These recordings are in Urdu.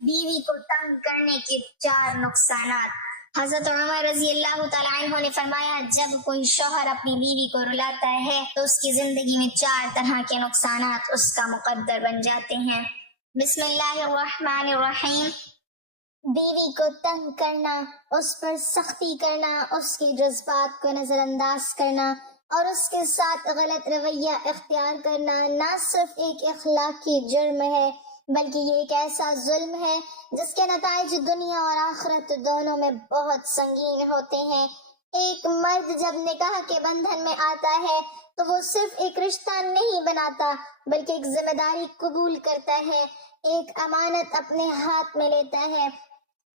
بیوی کو تنگ کرنے کے 4 نقصانات۔ حضرت عمر رضی اللہ تعالیٰ عنہ نے فرمایا، جب کوئی شوہر اپنی بیوی کو رلاتا ہے تو اس کی زندگی میں 4 طرح کے نقصانات اس کا مقدر بن جاتے ہیں۔ بسم اللہ الرحمن الرحیم۔ بیوی کو تنگ کرنا، اس پر سختی کرنا، اس کے جذبات کو نظر انداز کرنا اور اس کے ساتھ غلط رویہ اختیار کرنا نہ صرف ایک اخلاقی جرم ہے بلکہ یہ ایک ایسا ظلم ہے جس کے نتائج دنیا اور آخرت دونوں میں بہت سنگین ہوتے ہیں۔ ایک مرد جب نکاح کے بندھن میں آتا ہے تو وہ صرف ایک رشتہ نہیں بناتا بلکہ ایک ذمہ داری قبول کرتا ہے، ایک امانت اپنے ہاتھ میں لیتا ہے،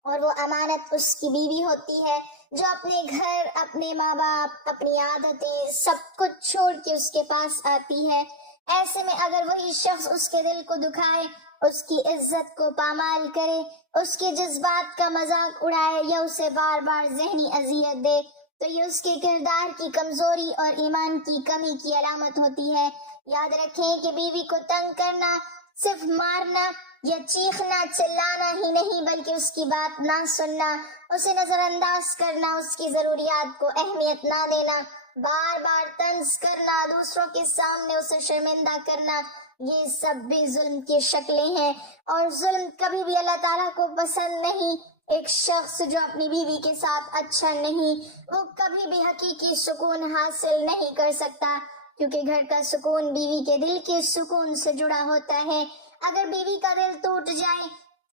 اور وہ امانت اس کی بیوی ہوتی ہے جو اپنے گھر، اپنے ماں باپ، اپنی عادتیں سب کچھ چھوڑ کے اس کے پاس آتی ہے۔ ایسے میں اگر وہی شخص اس کے دل کو دکھائے، اس کی عزت کو پامال کرے، اس کے جذبات کا مذاق اڑائے یا اسے بار بار ذہنی اذیت دے تو یہ اس کے کردار کی کمزوری اور ایمان کی کمی کی علامت ہوتی ہے۔ یاد رکھیں کہ بیوی کو تنگ کرنا صرف مارنا یا چیخنا چلانا ہی نہیں بلکہ اس کی بات نہ سننا، اسے نظر انداز کرنا، اس کی ضروریات کو اہمیت نہ دینا، بار بار طنز کرنا، دوسروں کے سامنے اسے شرمندہ کرنا، یہ سب بھی ظلم کی شکلیں ہیں اور ظلم کبھی بھی اللہ تعالیٰ کو پسند نہیں۔ ایک شخص جو اپنی بیوی کے ساتھ اچھا نہیں، وہ کبھی بھی حقیقی سکون حاصل نہیں کر سکتا، کیونکہ گھر کا سکون بیوی کے دل کے سکون سے جڑا ہوتا ہے۔ اگر بیوی کا دل ٹوٹ جائے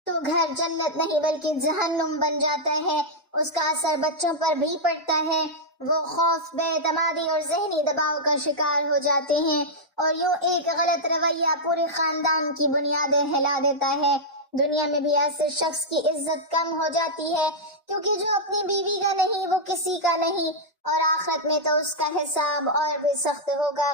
تو گھر جنت نہیں بلکہ جہنم بن جاتا ہے۔ اس کا اثر بچوں پر بھی پڑتا ہے، وہ خوف، بے اعتمادی اور ذہنی دباؤ کا شکار ہو جاتے ہیں اور یوں ایک غلط رویہ پورے خاندان کی بنیادیں ہلا دیتا ہے۔ دنیا میں بھی ایسے شخص کی عزت کم ہو جاتی ہے کیونکہ جو اپنی بیوی کا نہیں وہ کسی کا نہیں، اور آخرت میں تو اس کا حساب اور بھی سخت ہوگا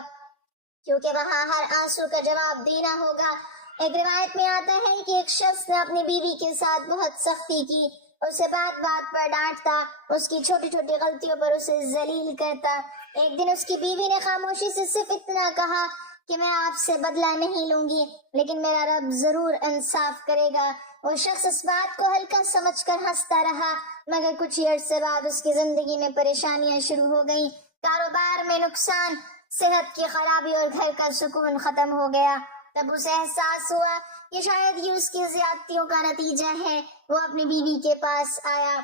کیونکہ وہاں ہر آنسو کا جواب دینا ہوگا۔ ایک روایت میں آتا ہے کہ ایک شخص نے اپنی بیوی کے ساتھ بہت سختی کی، اسے بات بات پر ڈانٹتا، اس کی چھوٹی چھوٹی غلطیوں پر اسے ذلیل کرتا۔ ایک دن اس کی بیوی نے خاموشی سے صرف اتنا کہا کہ میں آپ سے بدلہ نہیں لوں گی لیکن میرا رب ضرور انصاف کرے گا۔ وہ شخص اس بات کو ہلکا سمجھ کر ہنستا رہا، مگر کچھ ہی عرصے بعد اس کی زندگی میں پریشانیاں شروع ہو گئیں، کاروبار میں نقصان، صحت کی خرابی اور گھر کا سکون ختم ہو گیا۔ تب اسے احساس ہوا کہ شاید یہ اس کی زیادتیوں کا نتیجہ ہے۔ وہ اپنی بیوی کے پاس آیا،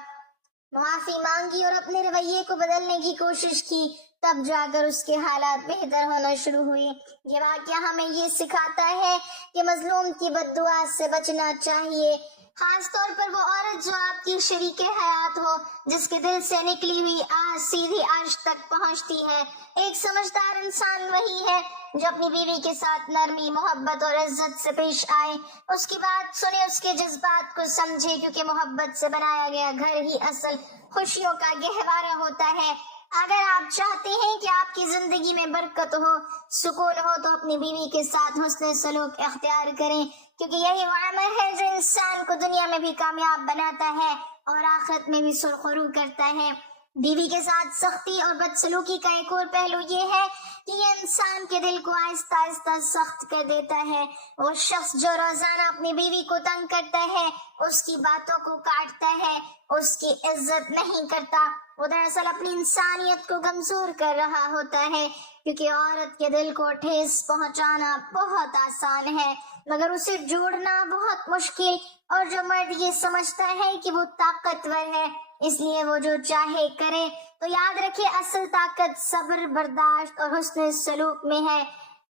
معافی مانگی اور اپنے رویے کو بدلنے کی کوشش کی، تب جا کر اس کے حالات بہتر ہونا شروع ہوئے۔ یہ واقعہ ہمیں یہ سکھاتا ہے کہ مظلوم کی بد دعا سے بچنا چاہیے، خاص طور پر وہ عورت جو آپ کی شریک حیات ہو، جس کے دل سے نکلی ہوئی آہ سیدھی عرش تک پہنچتی ہے۔ ایک سمجھدار انسان وہی ہے جو اپنی بیوی کے ساتھ نرمی، محبت اور عزت سے پیش آئے، اس کی بات سنے، اس کے جذبات کو سمجھے، کیونکہ محبت سے بنایا گیا گھر ہی اصل خوشیوں کا گہوارہ ہوتا ہے۔ اگر آپ چاہتے ہیں کہ آپ کی زندگی میں برکت ہو، سکون ہو، تو اپنی بیوی کے ساتھ حسن سلوک اختیار کریں، کیونکہ یہی وہ عمل ہے جو انسان کو دنیا میں بھی کامیاب بناتا ہے اور آخرت میں بھی سرخرو کرتا ہے۔ بیوی کے ساتھ سختی اور بدسلوکی کا ایک اور پہلو یہ ہے کہ یہ انسان کے دل کو آہستہ آہستہ سخت کر دیتا ہے۔ وہ شخص جو روزانہ اپنی بیوی کو تنگ کرتا ہے، اس کی باتوں کو کاٹتا ہے، اس کی عزت نہیں کرتا، وہ دراصل اپنی انسانیت کو کمزور کر رہا ہوتا ہے، کیونکہ عورت کے دل کو ٹھیس پہنچانا بہت آسان ہے مگر اسے جوڑنا بہت مشکل، اور جو مرد یہ سمجھتا ہے کہ وہ طاقتور ہے اس لیے وہ جو چاہے کرے، تو یاد رکھے اصل طاقت صبر، برداشت اور حسن سلوک میں ہے۔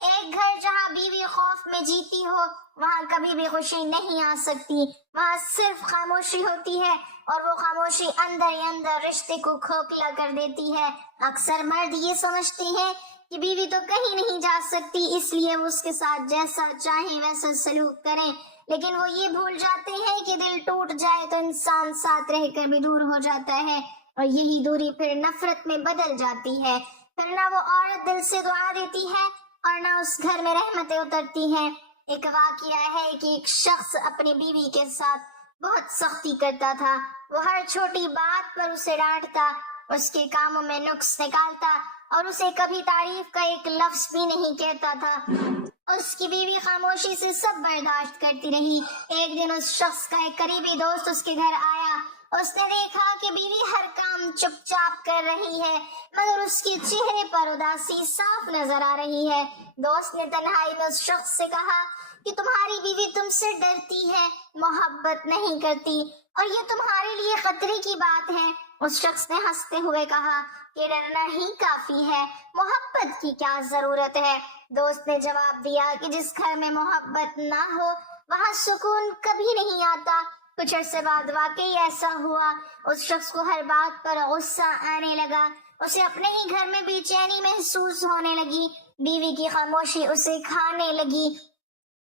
ایک گھر جہاں بیوی خوف میں جیتی ہو وہاں کبھی بھی خوشی نہیں آ سکتی، وہاں صرف خاموشی ہوتی ہے، اور وہ خاموشی اندر ہی اندر رشتے کو کھوکھلا کر دیتی ہے۔ اکثر مرد یہ سمجھتے ہیں کہ بیوی تو کہیں نہیں جا سکتی اس لیے وہ اس کے ساتھ جیسا چاہیں ویسا سلوک کریں، لیکن وہ یہ بھول جاتے ہیں کہ دل ٹوٹ جائے تو انسان ساتھ رہ کر بھی دور ہو جاتا ہے، اور یہی دوری پھر نفرت میں بدل جاتی ہے۔ پھر نہ وہ عورت دل سے دعا دیتی ہے اور نہ اس گھر میں رحمتیں اترتی ہیں۔ ایک واقعہ ہے کہ ایک شخص اپنی بیوی کے ساتھ بہت سختی کرتا تھا، وہ ہر چھوٹی بات پر اسے ڈانٹتا، اس کے کاموں میں نقص نکالتا اور اسے کبھی تعریف کا ایک لفظ بھی نہیں کہتا تھا۔ اس کی بیوی خاموشی سے سب برداشت کرتی رہی۔ ایک دن اس شخص کا ایک قریبی دوست اس کے گھر آیا۔ اس نے دیکھا کہ بیوی ہر کام چپ چاپ کر رہی ہے، مگر اس کے چہرے پر اداسی صاف نظر آ رہی ہے۔ دوست نے تنہائی میں اس شخص سے کہا کہ تمہاری بیوی تم سے ڈرتی ہے، محبت نہیں کرتی، اور یہ تمہارے لیے خطرے کی بات ہے۔ اس شخص نے ہنستے ہوئے کہا کہ ڈرنا ہی کافی ہے، محبت کی کیا ضرورت ہے۔ دوست نے جواب دیا کہ جس گھر میں محبت نہ ہو وہاں سکون کبھی نہیں آتا۔ کچھ عرصے بعد واقعی ایسا ہوا۔ اس شخص کو ہر بات پر غصہ آنے لگا، اسے اپنے ہی گھر میں بے چینی محسوس ہونے لگی، بیوی کی خاموشی اسے کھانے لگی۔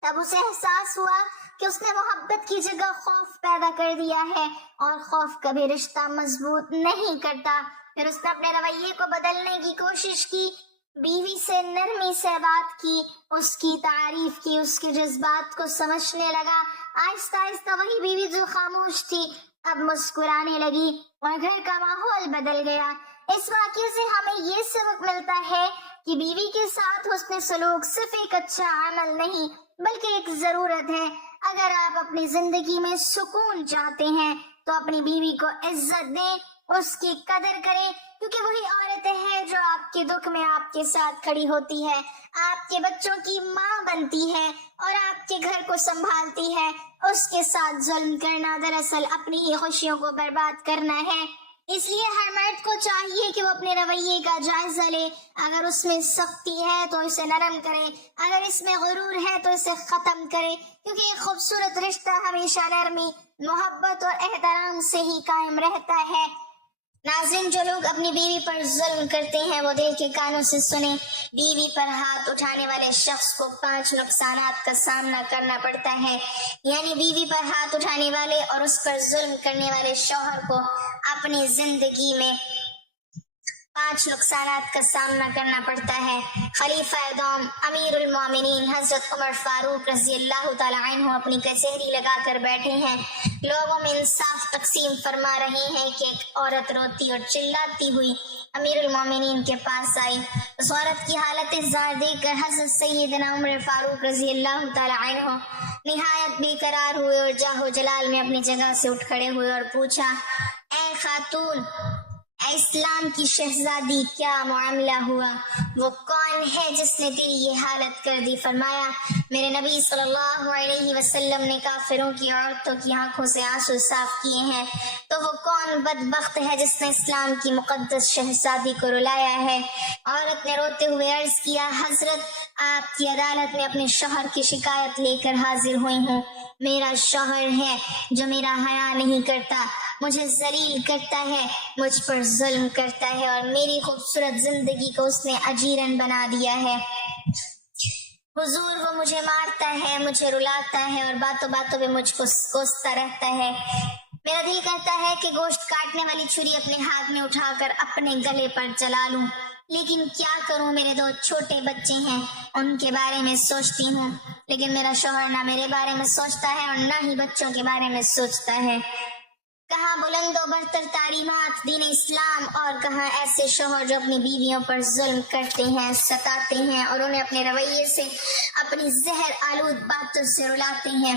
تب اسے احساس ہوا کہ اس نے محبت کی جگہ خوف پیدا کر دیا ہے، اور خوف کبھی رشتہ مضبوط نہیں کرتا۔ پھر اس نے اپنے رویے کو بدلنے کی کوشش کی، بیوی سے نرمی سے بات کی، اس کی تعریف کی، اس کے جذبات کو سمجھنے لگا۔ آہستہ آہستہ وہی بیوی جو خاموش تھی اب مسکرانے لگی، اور گھر کا ماحول بدل گیا۔ اس واقعے سے ہمیں یہ سبق ملتا ہے کہ بیوی کے ساتھ حسن سلوک صرف ایک اچھا عمل نہیں بلکہ ایک ضرورت ہے۔ اگر آپ اپنی زندگی میں سکون چاہتے ہیں تو اپنی بیوی کو عزت دیں، اس کی قدر کریں، کیونکہ وہی عورتیں ہیں جو آپ کے دکھ میں آپ کے ساتھ کھڑی ہوتی ہے، آپ کے بچوں کی ماں بنتی ہے اور آپ کے گھر کو سنبھالتی ہے۔ اس کے ساتھ ظلم کرنا دراصل اپنی ہی خوشیوں کو برباد کرنا ہے۔ اس لیے ہر مرد کو چاہیے کہ وہ اپنے رویے کا جائزہ لے۔ اگر اس میں سختی ہے تو اسے نرم کرے، اگر اس میں غرور ہے تو اسے ختم کرے، کیونکہ ایک خوبصورت رشتہ ہمیشہ نرمی، محبت اور احترام سے ہی قائم رہتا ہے۔ ناظرین، جو لوگ اپنی بیوی پر ظلم کرتے ہیں وہ دل کے کانوں سے سنیں۔ بیوی پر ہاتھ اٹھانے والے شخص کو 5 نقصانات کا سامنا کرنا پڑتا ہے، یعنی بیوی پر ہاتھ اٹھانے والے اور اس پر ظلم کرنے والے شوہر کو اپنی زندگی میں 5 نقصانات کا سامنا کرنا پڑتا ہے۔ خلیفہ دوم امیر المومنین حضرت عمر فاروق رضی اللہ تعالی عنہ اپنی کچہری لگا کر بیٹھے ہیں، لوگوں میں انصاف تقسیم فرما رہے ہیں کہ ایک عورت روتی اور چلاتی ہوئی امیر المومنین کے پاس آئی۔ اس عورت کی حالت زار دیکھ کر حضرت سیدنا عمر فاروق رضی اللہ تعالی عنہ نہایت بے قرار ہوئے اور جاہ و جلال میں اپنی جگہ سے اٹھ کھڑے ہوئے اور پوچھا، اے خاتون، اے اسلام کی شہزادی، کیا معاملہ ہوا؟ وہ کون ہے جس نے تیری یہ حالت کر دی؟ فرمایا، میرے نبی صلی اللہ علیہ وسلم نے کافروں کی عورتوں کی آنکھوں سے آنسو صاف کیے ہیں، تو وہ کون بدبخت ہے جس نے اسلام کی مقدس شہزادی کو رلایا ہے؟ عورت نے روتے ہوئے عرض کیا، حضرت، آپ کی عدالت میں اپنے شوہر کی شکایت لے کر حاضر ہوئی ہوں۔ میرا شوہر ہے جو میرا حیا نہیں کرتا، مجھے ذلیل کرتا ہے، مجھ پر ظلم کرتا ہے، اور میری خوبصورت زندگی کو اس نے اجیرن بنا دیا ہے۔ حضور، وہ مجھے مارتا ہے، مجھے رلاتا ہے اور باتوں باتوں پہ مجھ کو کوستا رہتا ہے۔ میرا دل کرتا ہے کہ گوشت کاٹنے والی چھری اپنے ہاتھ میں اٹھا کر اپنے گلے پر چلا لوں، لیکن کیا کروں، میرے 2 چھوٹے بچے ہیں، ان کے بارے میں سوچتی ہوں، لیکن میرا شوہر نہ میرے بارے میں سوچتا ہے اور نہ ہی بچوں کے بارے میں سوچتا ہے۔ کہاں بلند و برتر تعلیمات دین اسلام، اور کہاں ایسے شوہر جو اپنی بیویوں پر ظلم کرتے ہیں، ستاتے ہیں اور انہیں اپنے رویے سے، اپنی زہر آلود باتوں سے رلاتے ہیں۔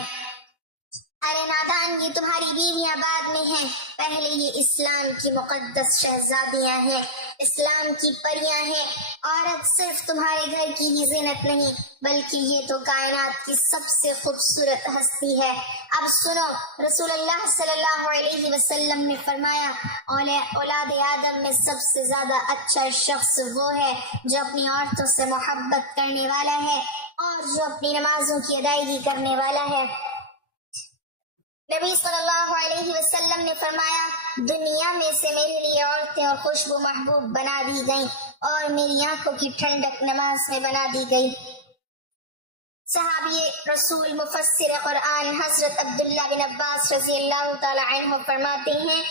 ارے نادان، یہ تمہاری بیویاں بعد میں ہیں، پہلے یہ اسلام کی مقدس شہزادیاں ہیں، اسلام کی پریاں ہیں۔ عورت صرف تمہارے گھر کی ہی زینت نہیں بلکہ یہ تو کائنات کی سب سے خوبصورت ہستی ہے۔ اب سنو، رسول اللہ صلی اللہ علیہ وسلم نے فرمایا، اولاد آدم میں سب سے زیادہ اچھا شخص وہ ہے جو اپنی عورتوں سے محبت کرنے والا ہے اور جو اپنی نمازوں کی ادائیگی کرنے والا ہے۔ نبی صلی اللہ علیہ وسلم نے فرمایا، دنیا میں سے میرے لیے عورتیں اور خوشبو محبوب بنا دی گئیں اور میری آنکھوں کی ٹھنڈک نماز میں بنا دی گئی۔ صحابی رسول مفسر قرآن حضرت عبداللہ بن عباس رضی اللہ تعالی عنہ فرماتے ہیں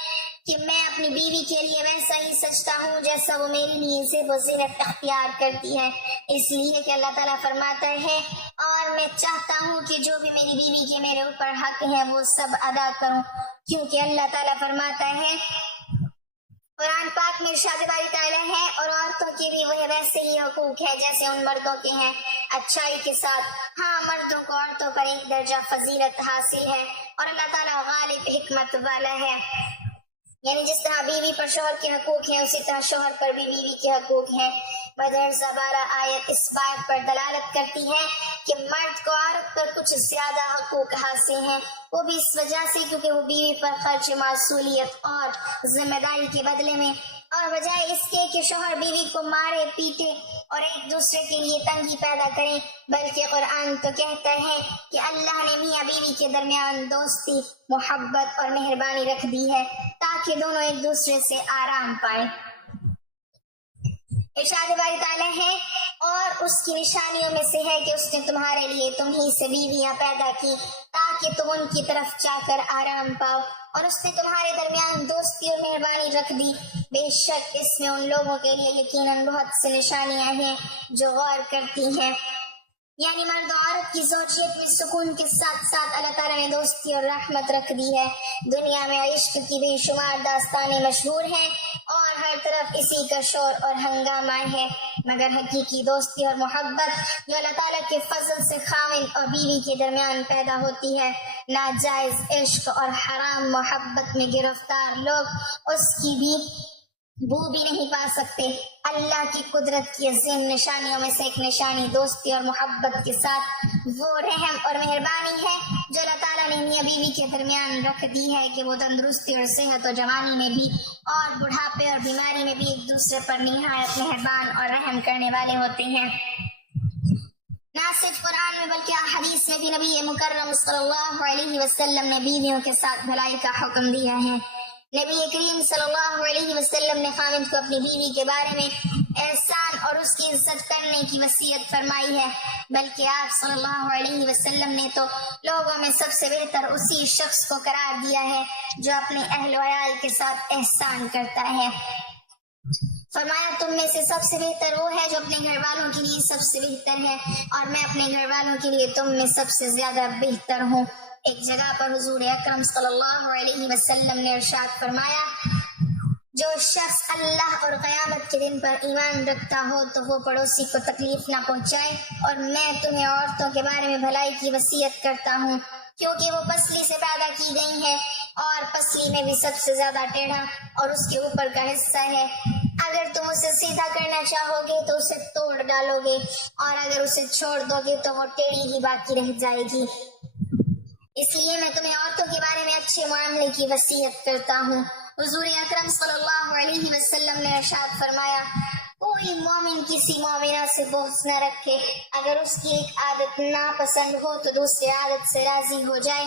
کہ میں اپنی بیوی کے لیے ویسا ہی سجتا ہوں جیسا وہ میرے لیے زیب و زینت اختیار کرتی ہے، اس لیے کہ اللہ تعالیٰ فرماتا ہے، اور میں چاہتا ہوں کہ جو بھی میری بیوی کے میرے اوپر حق ہے وہ سب ادا کروں، کیونکہ اللہ تعالیٰ فرماتا ہے، قرآن پاک میں ارشاد باری تعالیٰ ہے اور عورتوں کے بھی وہ ویسے ہی حقوق ہے جیسے ان مردوں کے ہیں، اچھائی کے ساتھ۔ ہاں، مردوں کو عورتوں پر ایک درجہ فضیلت حاصل ہے اور اللہ تعالیٰ غالب حکمت والا ہے، یعنی جس طرح بیوی پر شوہر کے حقوق ہیں اسی طرح شوہر پر بھی بیوی کے حقوق ہیں۔ بدرجہ بالا آیت اس بات پر دلالت کرتی ہے کہ مرد کو عورت پر کچھ زیادہ حقوق حاصل ہیں، وہ بھی اس وجہ سے کیونکہ وہ بیوی پر خرچ معصولیت اور ذمہ داری کے بدلے میں، اور بجائے اس کے کہ شوہر بیوی کو مارے پیٹے اور ایک دوسرے کے لیے تنگی پیدا کریں، بلکہ قرآن تو کہتا ہے کہ اللہ نے میاں بیوی کے درمیان دوستی، محبت اور مہربانی رکھ دی ہے تاکہ دونوں ایک دوسرے سے آرام پائیں۔ ارشاد باری تعالیٰ ہے اور اس کی نشانیوں میں سے ہے کہ اس نے تمہارے لیے تمہیں سے بیویاں پیدا کی تاکہ تم ان کی طرف جا کر آرام پاؤ، اور اس نے تمہارے درمیان دوستی اور مہربانی رکھ دی۔ بے شک اس میں ان لوگوں کے لیے یقیناً بہت سی نشانیاں ہیں جو غور کرتی ہیں، یعنی مرد و عورت کی زوجیت میں سکون کے ساتھ ساتھ اللہ تعالیٰ نے دوستی اور رحمت رکھ دی ہے۔ دنیا میں عشق کی بے شمار داستانیں مشہور ہیں اور ہر طرف اسی کا شور اور ہنگامہ ہے، مگر حقیقی دوستی اور محبت جو اللہ تعالیٰ کے فضل سے خاوند اور بیوی کے درمیان پیدا ہوتی ہے، ناجائز عشق اور حرام محبت میں گرفتار لوگ اس کی بھی بو بھی نہیں پا سکتے۔ اللہ کی قدرت کی عظیم نشانیوں میں سے ایک نشانی دوستی اور محبت کے ساتھ وہ رحم اور مہربانی ہے جو اللہ تعالیٰ نے میاں بیوی کے درمیان رکھ دی ہے کہ وہ تندرستی اور صحت و جوانی میں بھی اور بڑھاپے اور بیماری میں بھی ایک دوسرے پر نہایت مہربان اور رحم کرنے والے ہوتے ہیں۔ نہ صرف قرآن میں بلکہ احادیث میں بھی نبی مکرم صلی اللہ علیہ وسلم نے بیویوں کے ساتھ بھلائی کا حکم دیا ہے۔ نبی کریم صلی اللہ علیہ وسلم نے خامد کو اپنی بیوی کے بارے میں احسان اور اس کی عزت کرنے کی وصیت فرمائی ہے، بلکہ آپ صلی اللہ علیہ وسلم نے تو لوگوں میں سب سے بہتر اسی شخص کو قرار دیا ہے جو اپنے اہل و عیال کے ساتھ احسان کرتا ہے۔ فرمایا تم میں سے سب سے بہتر وہ ہے جو اپنے گھر والوں کے لیے سب سے بہتر ہے، اور میں اپنے گھر والوں کے لیے تم میں سب سے زیادہ بہتر ہوں۔ ایک جگہ پر حضور اکرم صلی اللہ علیہ وسلم نے ارشاد فرمایا، جو شخص اللہ اور قیامت کے دن پر ایمان رکھتا ہو تو وہ پڑوسی کو تکلیف نہ پہنچائے، اور میں تمہیں عورتوں کے بارے میں بھلائی کی وصیت کرتا ہوں کیونکہ وہ پسلی سے پیدا کی گئی ہیں، اور پسلی میں بھی سب سے زیادہ ٹیڑھا اور اس کے اوپر کا حصہ ہے۔ اگر تم اسے سیدھا کرنا چاہو گے تو اسے توڑ ڈالو گے، اور اگر اسے چھوڑ دو گے تو وہ ٹیڑھی ہی باقی رہ جائے گی۔ اس لیے میں تمہیں عورتوں کے بارے میں اچھے معاملے کی وصیت کرتا ہوں۔ حضور اکرم صلی اللہ علیہ وسلم نے ارشاد فرمایا، کوئی مومن کسی مومنہ سے بغض نہ رکھے، اگر اس کی ایک عادت ناپسند ہو تو دوسری عادت سے راضی ہو جائے،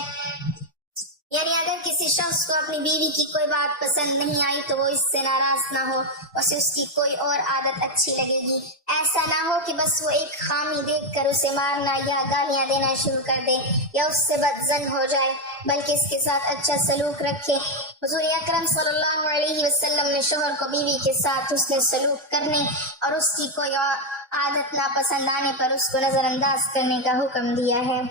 یعنی اگر کسی شخص کو اپنی بیوی کی کوئی بات پسند نہیں آئی تو وہ اس سے ناراض نہ ہو، اسے اس کی کوئی اور عادت اچھی لگے گی۔ ایسا نہ ہو کہ بس وہ ایک خامی دیکھ کر اسے مارنا یا گالیاں دینا شروع کر دے یا اس سے بدظن ہو جائے، بلکہ اس کے ساتھ اچھا سلوک رکھے۔ حضور اکرم صلی اللہ علیہ وسلم نے شوہر کو بیوی کے ساتھ حسن سلوک کرنے اور اس کی کوئی اور عادت ناپسند آنے پر اس کو نظر انداز کرنے کا حکم دیا ہے۔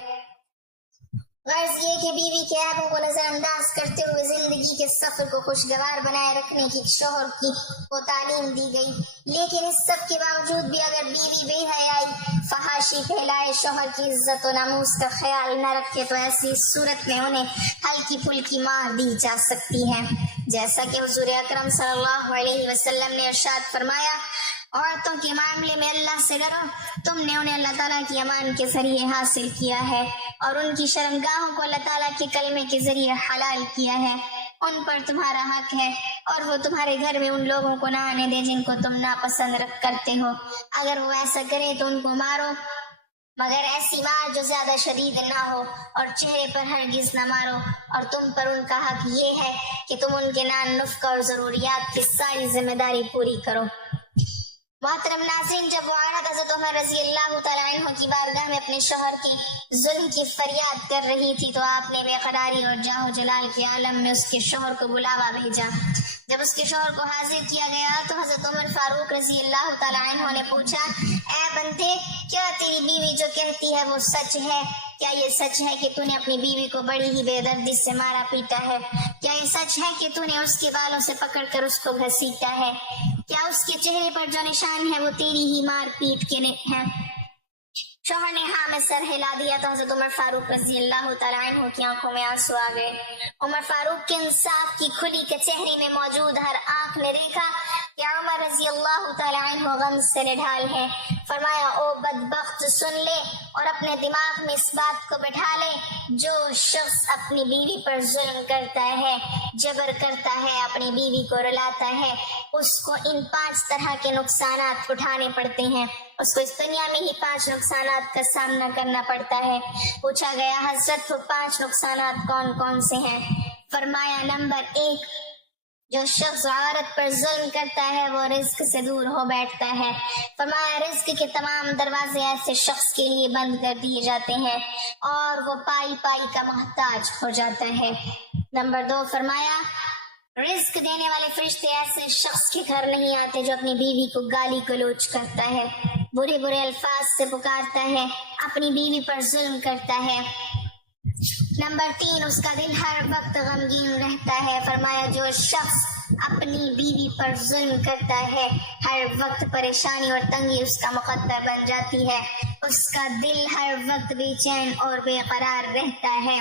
غرض یہ کہ بیوی کے عیبوں کو نظر انداز کرتے ہوئے زندگی کے سفر کو خوشگوار بنائے رکھنے کی شوہر کو تعلیم دی گئی، لیکن اس سب کے باوجود بھی اگر بیوی بے حیائی، فحاشی پھیلائے، شوہر کی عزت و ناموس کا خیال نہ رکھے تو ایسی صورت میں انہیں ہلکی پھلکی مار دی جا سکتی ہے، جیسا کہ حضور اکرم صلی اللہ علیہ وسلم نے ارشاد فرمایا، عورتوں کے معاملے میں اللہ سے ڈرو، تم نے انہیں اللہ تعالیٰ کی امان کے ذریعے حاصل کیا ہے اور ان کی شرمگاہوں کو اللہ تعالیٰ کے کلمے کے ذریعے حلال کیا ہے، ان پر تمہارا حق ہے اور وہ تمہارے گھر میں ان لوگوں کو نہ آنے دے جن کو تم ناپسند کرتے ہو، اگر وہ ایسا کرے تو ان کو مارو، مگر ایسی مار جو زیادہ شدید نہ ہو، اور چہرے پر ہرگز نہ مارو، اور تم پر ان کا حق یہ ہے کہ تم ان کے نان نفقہ اور ضروریات کی ساری ذمہ داری پوری کرو۔ محترم ناظرین، جب وہ عورت حضرت عمر رضی اللہ تعالیٰ عنہ کی بارگاہ میں اپنے شوہر کی ظلم کی فریاد کر رہی تھی تو آپ نے بے قراری اور جاہ و جلال کے عالم میں اس کے شوہر کو بلاوا بھیجا۔ جب اس کے شوہر کو حاضر کیا گیا تو حضرت عمر فاروق رضی اللہ تعالیٰ عنہ نے پوچھا، اے بندے، کیا تیری بیوی جو کہتی ہے وہ سچ ہے؟ کیا یہ سچ ہے کہ تو نے اپنی بیوی کو بڑی ہی بے دردی سے مارا پیٹا ہے؟ کیا یہ سچ ہے کہ تو نے اس کے بالوں سے پکڑ کر اس کو گھسیٹا ہے؟ کیا اس کے چہرے پر جو نشان ہے وہ تیری ہی مار پیٹ کے ہیں؟ شوہر نے ہاں میں سر ہلا دیا تو حضرت عمر فاروق رضی اللہ تعالیٰ عنہ کی آنکھوں میں آنسو آ گئے۔ عمر فاروق کے انصاف کی کھلی کچہری میں موجود ہر آنکھ نے دیکھا کہ عمر رضی اللہ تعالیٰ عنہ غم سے نڈھال ہے۔ فرمایا، او بدبخت، سن لے اور اپنے دماغ میں اس بات کو بٹھا لے، جو شخص اپنی بیوی پر ظلم کرتا ہے، جبر کرتا ہے، اپنی بیوی کو رلاتا ہے، اس کو ان 5 طرح کے نقصانات اٹھانے پڑتے ہیں۔ اس کو اس دنیا میں ہی 5 نقصانات کا سامنا کرنا پڑتا ہے۔ پوچھا گیا، حضرت وہ 5 نقصانات کون کون سے ہیں؟ فرمایا، نمبر 1، جو شخص عورت پر ظلم کرتا ہے وہ رزق سے دور ہو بیٹھتا ہے۔ فرمایا، رزق کے تمام دروازے ایسے شخص کے لیے بند کر دیے جاتے ہیں اور وہ پائی پائی کا محتاج ہو جاتا ہے۔ نمبر 2، فرمایا، رزق دینے والے فرشتے ایسے شخص کے گھر نہیں آتے جو اپنی بیوی کو گالی گلوچ کرتا ہے، برے برے الفاظ سے پکارتا ہے، اپنی بیوی پر ظلم کرتا ہے۔ نمبر 3، اس کا دل ہر وقت غمگین رہتا ہے۔ فرمایا، جو شخص اپنی بیوی پر ظلم کرتا ہے، ہر وقت پریشانی اور تنگی اس کا مقدر بن جاتی ہے، اس کا دل ہر وقت بے چین اور بے قرار رہتا ہے۔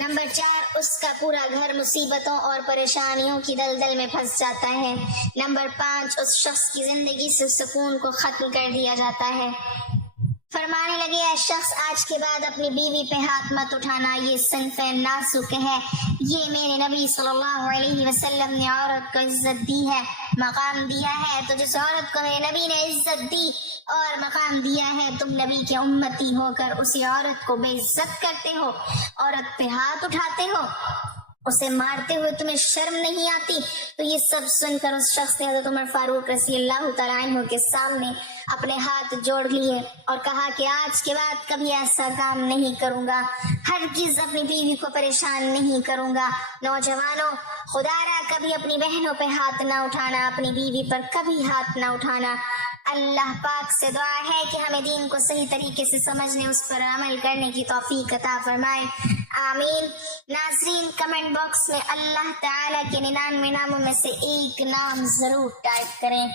نمبر 4، اس کا پورا گھر مصیبتوں اور پریشانیوں کی دلدل میں پھنس جاتا ہے۔ نمبر 5، اس شخص کی زندگی سے سکون کو ختم کر دیا جاتا ہے۔ فرمانے لگے، اے شخص، آج کے بعد اپنی بیوی پہ ہاتھ مت اٹھانا، یہ صنف ناسک ہے۔ یہ میرے نبی صلی اللہ علیہ وسلم نے عورت کو عزت دی ہے، مقام دیا ہے، تو جس عورت کو میرے نبی نے عزت دی اور مقام دیا ہے، تم نبی کے امتی ہو کر اسی عورت کو بے عزت کرتے ہو، عورت پہ ہاتھ اٹھاتے ہو، اسے مارتے ہوئے تمہیں شرم نہیں آتی؟ تو یہ سب سن کر اس شخص نے حضرت عمر فاروق رضی اللہ تعالیٰ عنہ کے سامنے اپنے ہاتھ جوڑ لیے اور کہا کہ آج کے بعد کبھی ایسا کام نہیں کروں گا، ہرگز اپنی بیوی کو پریشان نہیں کروں گا۔ نوجوانوں، خدا را کبھی اپنی بہنوں پہ ہاتھ نہ اٹھانا، اپنی بیوی پر کبھی ہاتھ نہ اٹھانا۔ اللہ پاک سے دعا ہے کہ ہمیں دین کو صحیح طریقے سے سمجھنے، اس پر عمل کرنے کی توفیق عطا فرمائے، آمین۔ ناظرین، کمنٹ باکس میں اللہ تعالیٰ کے 99 ناموں میں سے ایک نام ضرور ٹائپ کریں۔